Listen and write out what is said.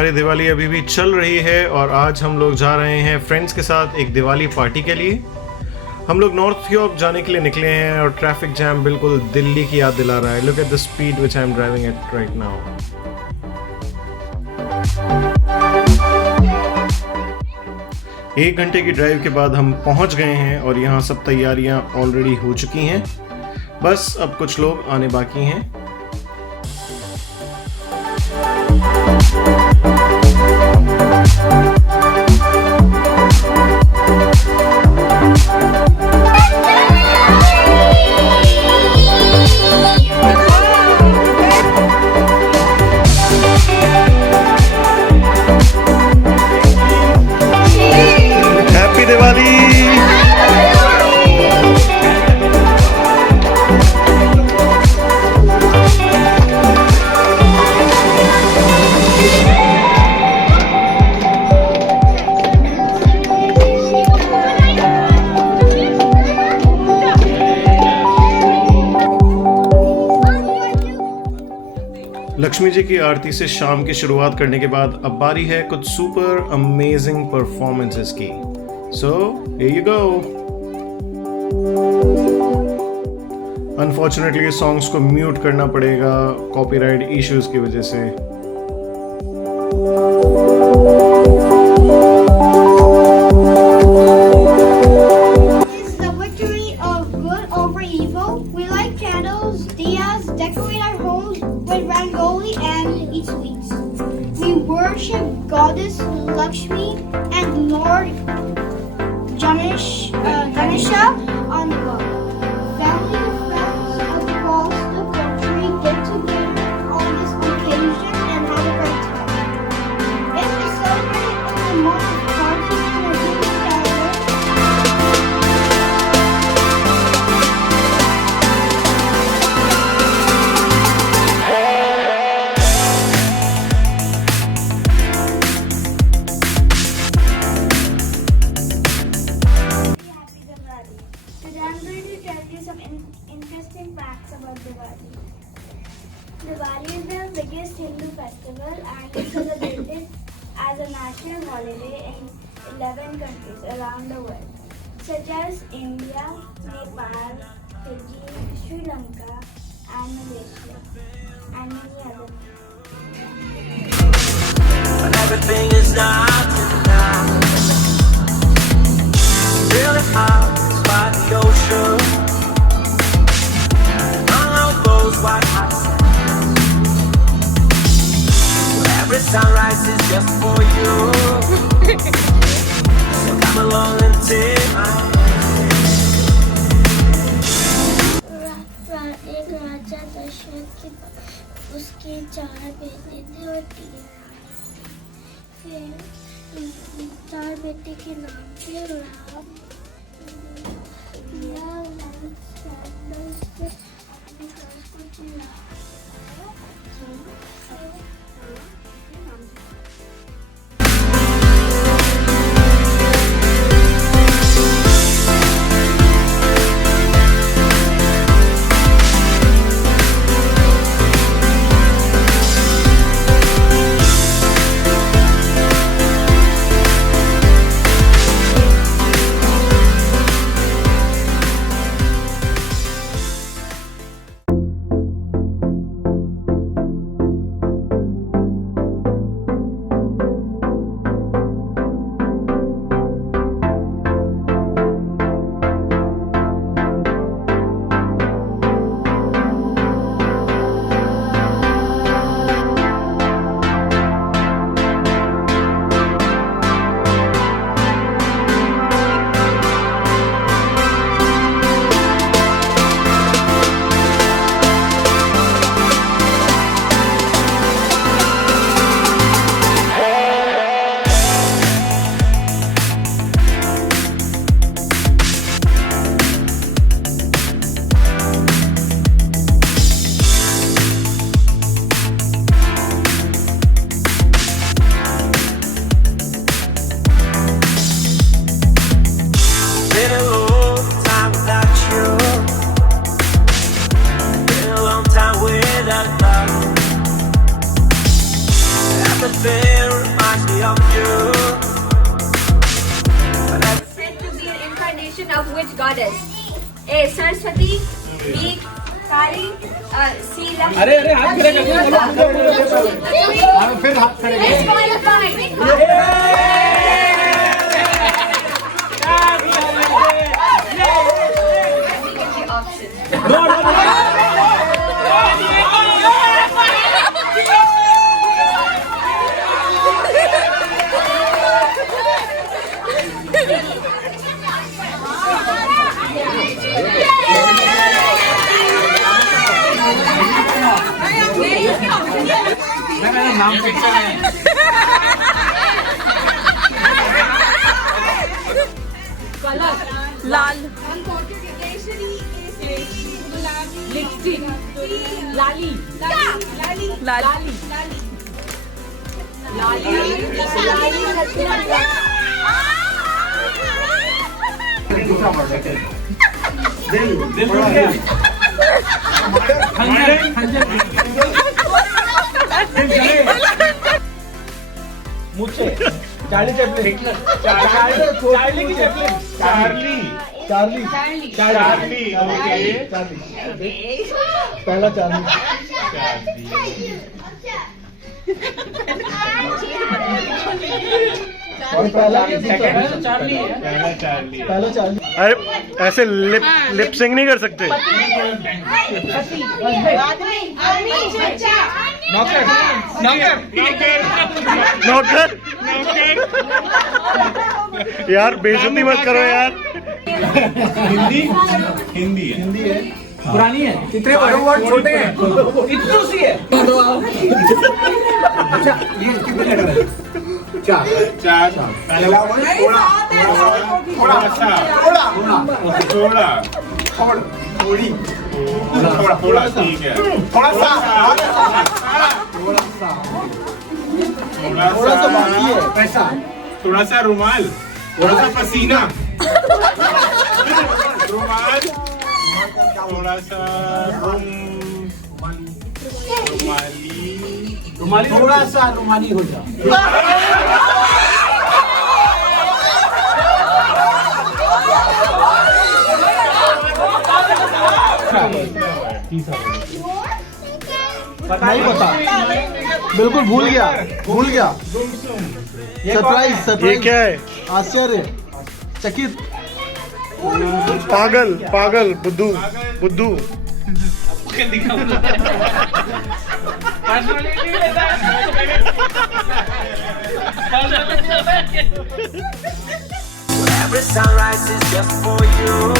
हमारी दिवाली अभी भी चल रही है और आज हम लोग जा रहे हैं फ्रेंड्स के साथ एक दिवाली पार्टी के लिए। हम लोग नॉर्थ यूरोप जाने के लिए निकले हैं और ट्रैफिक जैम बिल्कुल दिल्ली की याद दिला रहा है। Look at the speed which I am driving eight right now. एक घंटे की ड्राइव के बाद हम पहुंच गए हैं और यहाँ सब तैयारियां ऑलरेडी हो चुकी हैं, बस अब कुछ लोग आने बाकी हैं। लक्ष्मी जी की आरती से शाम की शुरुआत करने के बाद अब बारी है कुछ सुपर अमेजिंग परफॉर्मेंसेस की। So here you go. Unfortunately songs को म्यूट करना पड़ेगा कॉपीराइट इश्यूज की वजह से। Goddess Lakshmi and Lord Ganesha on the wall. Family and friends across the country get together on this occasion and have a great time. If we celebrate in the month of Kartik in a different interesting facts about Diwali. Diwali is the biggest Hindu festival and is celebrated as a national holiday in 11 countries around the world, such as India, Nepal, Fiji, Sri Lanka, and Malaysia, and many others. But everything is not enough. Really hard by the ocean. What I every sunrise is just for you. So come along and take my hand. एक राजा दशरथ के उसके 4 बेटे थे और 3 फिर 4 बेटे के नाम थे Ram, goddess. A. Saraswati. B. Kali. C. Lakshmi. अरे अरे हाथ खड़े कर दिया फिर हाथ खड़े मेरा नाम फिक्स है लाल Lipstick. Lali. लाली दिल टूट गया खंजर खंजर मुझे चार्ली चैपलिन चार्ली की Chaplin Charlie Charlie Charlie okay पहला चार्ली और पहला चार्ली है पहला चार्ली अरे ऐसे लिप सिंग नहीं कर सकते। नौकर नौकर नौकर यार बेइज्जती मत करो यार। हिंदी हिंदी है हिंदी है पुरानी है कितने वर्ड छोटे हैं इतनी सी है अच्छा ये कितने लेटर है चार चार पहला वर्ड थोड़ा थोड़ा अच्छा थोड़ा थोड़ा थोड़ी थोड़ा थोड़ा ठीक है थोड़ा सा थोड़ा सा बाकी है पैसा थोड़ा सा रुमाल थोड़ा सा पसीना रुमाल थोड़ा सा रुमाली थोड़ा सा रुमाली हो जा नहीं पता बिल्कुल भूल गया सरप्राइज ये सरप्राइज क्या है? आश्चर्य चकित पागल पागल बुद्धू बुद्धू। Every sunrise is just for you.